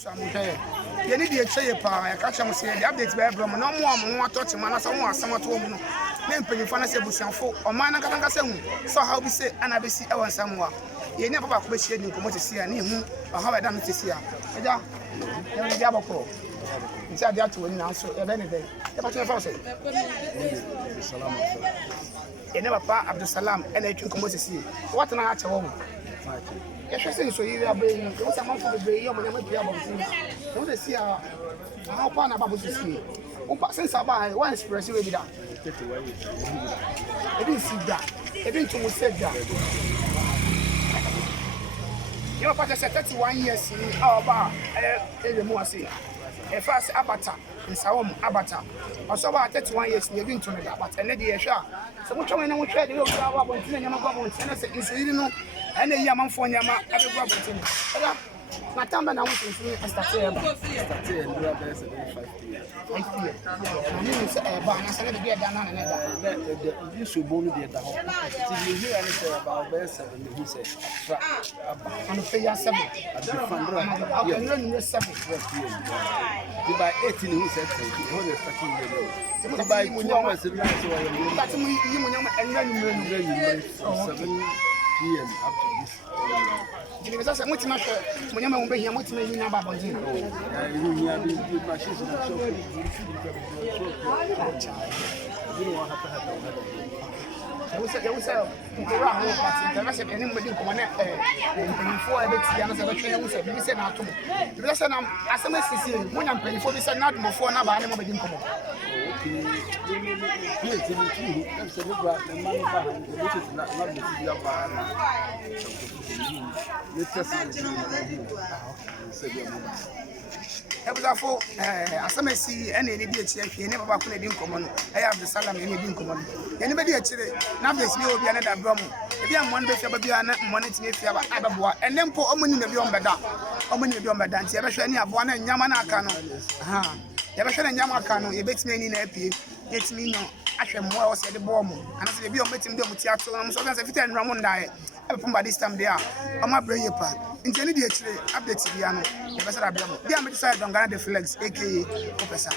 so amhwe ye ne de eche ye pa ya ka chem se the update be bro no mo amho atoche ma na so mo asam ato mu no na mpanyimfa na se busianfo o ma na kaka se hu so how be say ana be si e won samwa ye ne papa ko be hie ni komo tesi a na hu how be da no tesi a eja ye ne dia bokoro nti ade ato ni na so e be ne dey e pa tun fa so Salam. ye ne papa Abdulsalam e na etun komo tesi what na ha che wo yes, I say so. You are being what's a month of the year when I'm here about it. Don't they see how far about to see? Since I buy one express, with that. I didn't see that. I didn't know said that. You know, what I said 31 years in our bar, the more say. A fast abata Nsawam abata. Also about 31 years in the winter, but another shot. So much when I try to look at what and I said, you know. And a yaman for Yama at the Robertson. My time and I was in I started and do a best 5 years. I said, get down and you should only be at the home. You hear anything about best and who said, and pay us 7 at the front run. I can learn you 7 you buy 18 who said, you buy 2 hours in that's me, you and then you 7 PM up to this. You know, much much when you are here, much may number on you. I was a anybody come on before every time was a listen out to me. Listen, I'm as a message when I'm paying for this and not before now, I'm going to come on. As I see any DHF, never back when I didn't come on. I have the salam and didn't come on. Anybody actually, now there's no be another drum. If you are one bit of money to make Ababoa, and then put money beyond Bada, or money beyond Badan, you ever show any of one and Yamana Cano. You ever show any Yamakano, you bet me in a pay, get me no. Actually, more was at the bomb, and I said, if you're betting them with theatre, I'm so if you Ramon die, I'm by this time there. I'm a brave part. In the actually updates the piano, the best of them. They are decided on Ghana the flags, aka Professor.